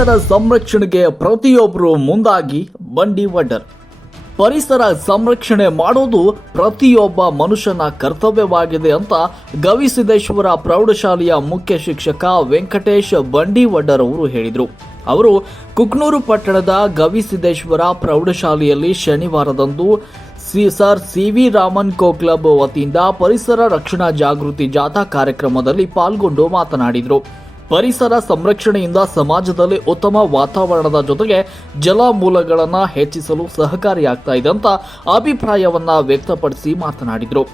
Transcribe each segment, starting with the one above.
ಪರಿಸರ ಸಂರಕ್ಷಣೆಗೆ ಪ್ರತಿಯೊಬ್ಬರು ಮುಂದಾಗಿ ಬಂಡಿವಡ್ಡರ್. ಪರಿಸರ ಸಂರಕ್ಷಣೆ ಮಾಡೋದು ಪ್ರತಿಯೊಬ್ಬ ಮನುಷ್ಯನ ಕರ್ತವ್ಯವಾಗಿದೆ ಅಂತ ಗವಿಸಿದ್ದೇಶ್ವರ ಪ್ರೌಢಶಾಲೆಯ ಮುಖ್ಯ ಶಿಕ್ಷಕ ವೆಂಕಟೇಶ್ ಬಂಡಿವಡ್ಡರ್ ಅವರು ಹೇಳಿದರು. ಅವರು ಕುಕ್ನೂರು ಪಟ್ಟಣದ ಗವಿಸಿದ್ದೇಶ್ವರ ಪ್ರೌಢಶಾಲೆಯಲ್ಲಿ ಶನಿವಾರದಂದು ಸರ್ ಸಿ.ವಿ. ರಾಮನ್ ಕೋ ಕ್ಲಬ್ ವತಿಯಿಂದ ಪರಿಸರ ರಕ್ಷಣಾ ಜಾಗೃತಿ ಜಾಥಾ ಕಾರ್ಯಕ್ರಮದಲ್ಲಿ ಪಾಲ್ಗೊಂಡು ಮಾತನಾಡಿದರು. ಪರಿಸರ ಸಂರಕ್ಷಣೆಯಿಂದ ಸಮಾಜದಲ್ಲಿ ಉತ್ತಮ ವಾತಾವರಣದ ಜೊತೆಗೆ ಜಲಮೂಲಗಳನ್ನು ಹೆಚ್ಚಿಸಲು ಸಹಕಾರಿಯಾಗ್ತಾ ಇದೆ ಅಂತ ಅಭಿಪ್ರಾಯವನ್ನ ವ್ಯಕ್ತಪಡಿಸಿ ಮಾತನಾಡಿದರು.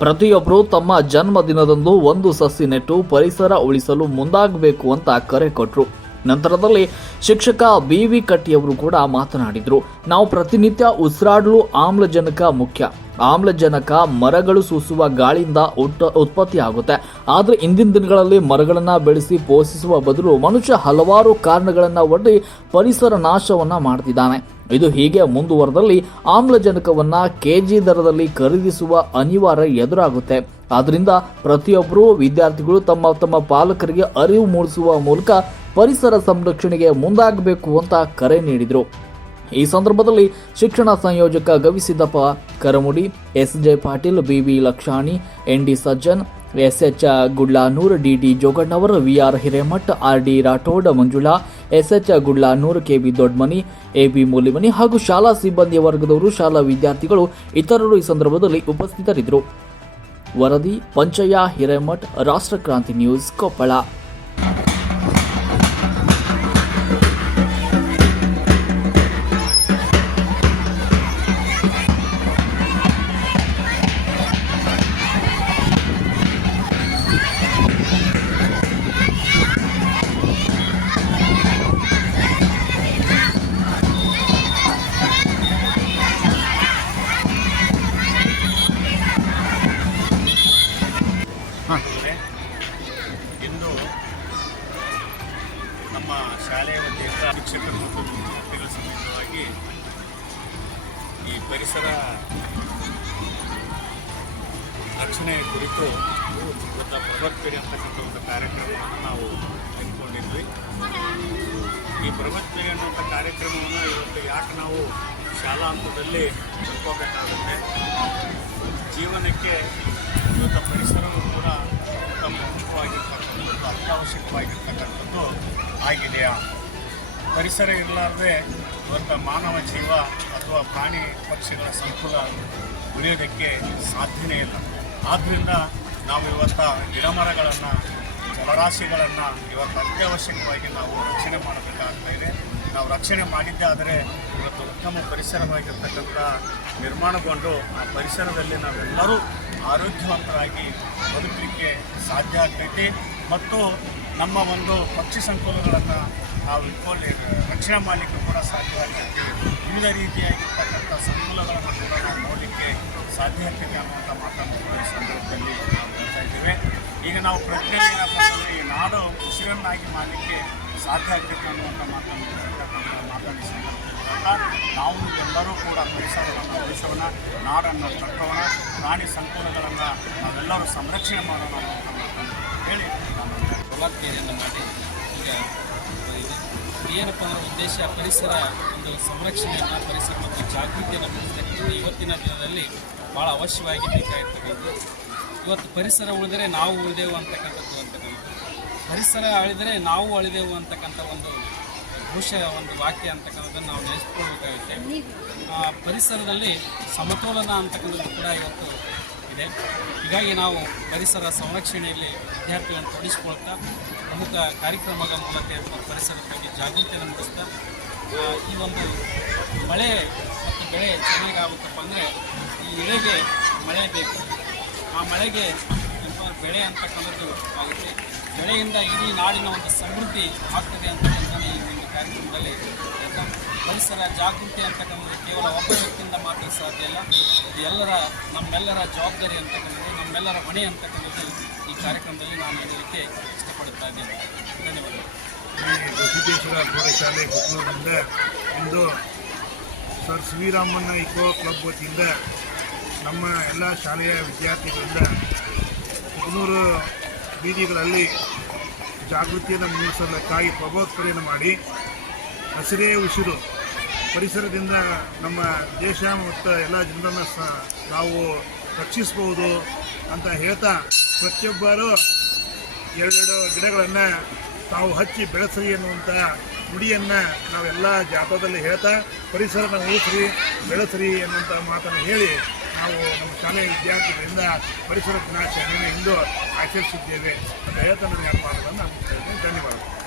ಪ್ರತಿಯೊಬ್ಬರು ತಮ್ಮ ಜನ್ಮದಿನದಂದು ಒಂದು ಸಸಿ ನೆಟ್ಟು ಪರಿಸರ ಉಳಿಸಲು ಮುಂದಾಗಬೇಕು ಅಂತ ಕರೆ ಕೊಟ್ಟರು. ನಂತರದಲ್ಲಿ ಶಿಕ್ಷಕ ಬಿ.ವಿ. ಕಟ್ಟಿಯವರು ಕೂಡ ಮಾತನಾಡಿದರು. ನಾವು ಪ್ರತಿನಿತ್ಯ ಉಸಿರಾಡಲು ಆಮ್ಲಜನಕ ಮುಖ್ಯ. ಆಮ್ಲಜನಕ ಮರಗಳು ಸೂಸುವ ಗಾಳಿಯಿಂದ ಉತ್ಪತ್ತಿ ಆಗುತ್ತೆ. ಆದರೆ ಇಂದಿನ ದಿನಗಳಲ್ಲಿ ಮರಗಳನ್ನು ಬೆಳೆಸಿ ಪೋಷಿಸುವ ಬದಲು ಮನುಷ್ಯ ಹಲವಾರು ಕಾರಣಗಳನ್ನು ಒಡ್ಡಿ ಪರಿಸರ ನಾಶವನ್ನ ಮಾಡ್ತಿದ್ದಾನೆ. ಇದು ಹೀಗೆ ಮುಂದುವರೆದಲ್ಲಿ ಆಮ್ಲಜನಕವನ್ನ ಕೆಜಿ ದರದಲ್ಲಿ ಖರೀದಿಸುವ ಅನಿವಾರ್ಯ ಎದುರಾಗುತ್ತೆ. ಆದ್ದರಿಂದ ಪ್ರತಿಯೊಬ್ಬರು ವಿದ್ಯಾರ್ಥಿಗಳು ತಮ್ಮ ಪಾಲಕರಿಗೆ ಅರಿವು ಮೂಡಿಸುವ ಮೂಲಕ ಪರಿಸರ ಸಂರಕ್ಷಣೆಗೆ ಮುಂದಾಗಬೇಕು ಅಂತ ಕರೆ ನೀಡಿದರು. ಈ ಸಂದರ್ಭದಲ್ಲಿ ಶಿಕ್ಷಣ ಸಂಯೋಜಕ Gavisiddappa Karamudi, S J. Patil, B V. Lakshani, N D. Sajjan, S H. Gudlanur, D D. Jogannavar, V R. Hiremath, R D. Rathod, Manjula, S H. Gudlanur, K B. Doddamani, A B. Mulimani ಹಾಗೂ ಶಾಲಾ ಸಿಬ್ಬಂದಿ ವರ್ಗದವರು, ಶಾಲಾ ವಿದ್ಯಾರ್ಥಿಗಳು ಇತರರು ಈ ಸಂದರ್ಭದಲ್ಲಿ ಉಪಸ್ಥಿತರಿದ್ದರು. ವರದಿ ಪಂಚಯ್ಯ ಹಿರೇಮಠ್, ರಾಷ್ಟ್ರಕ್ರಾಂತಿ ನ್ಯೂಸ್, ಕೊಪ್ಪಳ. ಇಂದು ನಮ್ಮ ಶಾಲೆಯ ವತಿಯಿಂದ ಶಿಕ್ಷಕರು ಮತ್ತು ವಿದ್ಯಾರ್ಥಿಗಳ ಸಮೇತವಾಗಿ ಈ ಪರಿಸರ ರಕ್ಷಣೆ ಕುರಿತು ಇವತ್ತು ಬೃಹತ್ಪೇರಿ ಅಂತಕ್ಕಂಥ ಒಂದು ಕಾರ್ಯಕ್ರಮವನ್ನು ನಾವು ಹಮ್ಮಿಕೊಂಡಿದ್ವಿ. ಈ ಬೃಹತ್ಪೇರಿ ಅನ್ನುವಂಥ ಕಾರ್ಯಕ್ರಮವನ್ನು ಇವತ್ತು ಯಾಕೆ ನಾವು ಶಾಲಾ ಹಂತದಲ್ಲಿ ತಿಳ್ಕೋಬೇಕಾಗುತ್ತೆ, ಜೀವನಕ್ಕೆ ಇವತ್ತು ಪರಿಸರವು ಕೂಡ ಮುಖ್ಯವಾಗಿರ್ತಕ್ಕಂಥದ್ದು, ಅತ್ಯವಶ್ಯಕವಾಗಿರ್ತಕ್ಕಂಥದ್ದು ಆಗಿದೆಯಾ? ಪರಿಸರ ಇರಲಾರದೆ ಇವತ್ತು ಮಾನವ ಜೀವ ಅಥವಾ ಪ್ರಾಣಿ ಪಕ್ಷಿಗಳ ಸಂಕುಲ ಉಳಿಯೋದಕ್ಕೆ ಸಾಧ್ಯನೇ ಇಲ್ಲ. ಆದ್ದರಿಂದ ನಾವು ಇವತ್ತು ಗಿಡಮರಗಳನ್ನು, ಜಲರಾಶಿಗಳನ್ನು ಇವತ್ತು ಅತ್ಯವಶ್ಯಕವಾಗಿ ನಾವು ರಕ್ಷಣೆ ಮಾಡಬೇಕಾಗ್ತಾ ಇದೆ. ನಾವು ರಕ್ಷಣೆ ಮಾಡಿದ್ದೇ ಆದರೆ ಇವತ್ತು ಉತ್ತಮ ಪರಿಸರವಾಗಿರ್ತಕ್ಕಂಥ ನಿರ್ಮಾಣಗೊಂಡು ಆ ಪರಿಸರದಲ್ಲಿ ನಾವೆಲ್ಲರೂ ಆರೋಗ್ಯವಂತರಾಗಿ ಬದುಕಲಿಕ್ಕೆ ಸಾಧ್ಯ ಆಗ್ತೈತಿ. ಮತ್ತು ನಮ್ಮ ಒಂದು ಪಕ್ಷಿ ಸಂಕುಲಗಳನ್ನು ನಾವು ರಕ್ಷಣೆ ಮಾಡಲಿಕ್ಕೆ ಕೂಡ ಸಾಧ್ಯ ಆಗ್ತೈತಿ. ವಿವಿಧ ರೀತಿಯಾಗಿರ್ತಕ್ಕಂಥ ಸಂಕುಲಗಳನ್ನು ಕೂಡ ನಾವು ನೋಡಲಿಕ್ಕೆ ಸಾಧ್ಯ ಆಗ್ತೈತಿ ಅನ್ನುವಂಥ ಮಾತನ್ನು ಕೂಡ ಈ ಸಂದರ್ಭದಲ್ಲಿ ನಾವು ಹೇಳ್ತಾ ಇದ್ದೇವೆ. ಈಗ ನಾವು ಪ್ರಜ್ಞೆಯನ್ನು ಈ ನಾಡು ಉಸಿರನ್ನಾಗಿ ಮಾಡಲಿಕ್ಕೆ ಸಾಧ್ಯ ಆಗ್ತೈತಿ ಅನ್ನುವಂಥ ಮಾತನ್ನು ಮಾತಾಡಿ ನಾವು ಎಲ್ಲರೂ ಕೂಡ ಪರಿಸರವನ್ನು ಉಳಿಸೋಣ, ನಾಡನ್ನು ಕಟ್ಟೋಣ, ಪ್ರಾಣಿ ಸಂಕುಲಗಳನ್ನು ನಾವೆಲ್ಲರೂ ಸಂರಕ್ಷಣೆ ಮಾಡೋಣ ಅನ್ನುವಂಥ ಮಾತನ್ನು ಹೇಳಿ ಪ್ರವರ್ತನೆಯನ್ನು ಮಾಡಿ ಈಗ ಏನಪ್ಪ ಅಂದರೆ ಉದ್ದೇಶ ಪರಿಸರ ಒಂದು ಸಂರಕ್ಷಣೆಯನ್ನು, ಪರಿಸರ ಮತ್ತು ಜಾಗೃತಿಯನ್ನು ಮೂಡಿಸ್ತಕ್ಕಂಥ ಇವತ್ತಿನ ದಿನದಲ್ಲಿ ಭಾಳ ಅವಶ್ಯವಾಗಿ ಬೇಕಾಗಿರ್ತಕ್ಕಂಥದ್ದು. ಇವತ್ತು ಪರಿಸರ ಉಳಿದರೆ ನಾವು ಉಳಿದೆವು ಅಂತಕ್ಕಂಥದ್ದು ಪರಿಸರ ಅಳಿದರೆ ನಾವು ಅಳಿದೆವು ಅಂತಕ್ಕಂಥ ಒಂದು ಒಂದು ವಾಕ್ಯ ಅಂತಕ್ಕಂಥದ್ದನ್ನು ನಾವು ನೆನೆಸ್ಕೊಳ್ಬೇಕಾಗುತ್ತೆ. ಪರಿಸರದಲ್ಲಿ ಸಮತೋಲನ ಅಂತಕ್ಕಂಥದ್ದು ಕೂಡ ಇವತ್ತು ಇದೆ. ಹೀಗಾಗಿ ನಾವು ಪರಿಸರ ಸಂರಕ್ಷಣೆಯಲ್ಲಿ ವಿದ್ಯಾರ್ಥಿಗಳನ್ನು ತೊಡಗಿಸಿಕೊಳ್ತಾ ಪ್ರಮುಖ ಕಾರ್ಯಕ್ರಮಗಳ ಮೂಲಕ ಪರಿಸರದ ಬಗ್ಗೆ ಜಾಗೃತಿಯನ್ನು ಮೂಡಿಸ್ತಾ ಈ ಒಂದು ಮಳೆ ಮತ್ತು ಬೆಳೆ ಚೆನ್ನಾಗಾಗುತ್ತಪ್ಪ ಅಂದರೆ ಈ ಎಳೆಗೆ ಮಳೆ ಬೇಕು. ಆ ಮಳೆಗೆ ಬೆಳೆ ಅಂತಕ್ಕಂಥದ್ದು ಆಗುತ್ತೆ. ಬೆಳೆಯಿಂದ ಇಡೀ ನಾಡಿನ ಒಂದು ಸಮೃದ್ಧಿ ಆಗ್ತದೆ ಅಂತಕ್ಕಂಥ ಈ ಒಂದು ಕಾರ್ಯಕ್ರಮದಲ್ಲಿ ಪರಿಸರ ಜಾಗೃತಿ ಅಂತಕ್ಕಂಥದ್ದು ಕೇವಲ ಒಬ್ಬ ವ್ಯಕ್ತಿಯಿಂದ ಮಾತ್ರ ಸಾಧ್ಯ ಇಲ್ಲ. ಇದು ನಮ್ಮೆಲ್ಲರ ಜವಾಬ್ದಾರಿ ಅಂತಕ್ಕಂಥದ್ದು, ನಮ್ಮೆಲ್ಲರ ಹೊಣೆ ಅಂತಕ್ಕಂಥದ್ದು ಈ ಕಾರ್ಯಕ್ರಮದಲ್ಲಿ ನಾನು ಹೇಳಲಿಕ್ಕೆ ಇಷ್ಟಪಡುತ್ತಾ ಇದ್ದೇನೆ. ಧನ್ಯವಾದಗಳು. ಗವಿಸಿದ್ದೇಶ್ವರ ಪ್ರೌಢಶಾಲೆ ಕುಕ್ನೂರಿನಿಂದ ಇಂದು sir C V. Raman eco club ವತಿಯಿಂದ ನಮ್ಮ ಎಲ್ಲ ಶಾಲೆಯ ವಿದ್ಯಾರ್ಥಿಗಳಿಂದ ಕುಕ್ನೂರು ಬೀದಿಗಳಲ್ಲಿ ಜಾಗೃತಿಯನ್ನು ಮೂಡಿಸಲಿಕ್ಕಾಗಿ ಪ್ರಬೋಧಕರಿಯನ್ನು ಮಾಡಿ ಹಸಿರೇ ಉಸಿರು ಪರಿಸರದಿಂದ ನಮ್ಮ ದೇಶ ಮತ್ತು ಎಲ್ಲ ಜನರನ್ನು ನಾವು ರಕ್ಷಿಸ್ಬೋದು ಅಂತ ಹೇಳ್ತಾ ಪ್ರತಿಯೊಬ್ಬರು ಎರಡೆರಡು ಗಿಡಗಳನ್ನು ತಾವು ಹಚ್ಚಿ ಬೆಳೆಸ್ರಿ ಅನ್ನುವಂಥ ನುಡಿಯನ್ನು ನಾವೆಲ್ಲ ಜಾಥಾದಲ್ಲಿ ಹೇಳ್ತಾ ಪರಿಸರನ ಉಳಿಸ್ರಿ ಬೆಳೆಸ್ರಿ ಅನ್ನುವಂಥ ಮಾತನ್ನು ಹೇಳಿ ನಾವು ನಮ್ಮ ಶಾಲೆಯ ವಿದ್ಯಾರ್ಥಿಗಳಿಂದ ಪರಿಸರ ದಿನಾಚರಣೆಯನ್ನು ಇಂದು ಆಚರಿಸಿದ್ದೇವೆ ಅಂತ ಹೇಳ್ತಾ ನನಗೆ ಮಾತುಗಳನ್ನು ಧನ್ಯವಾದಗಳು.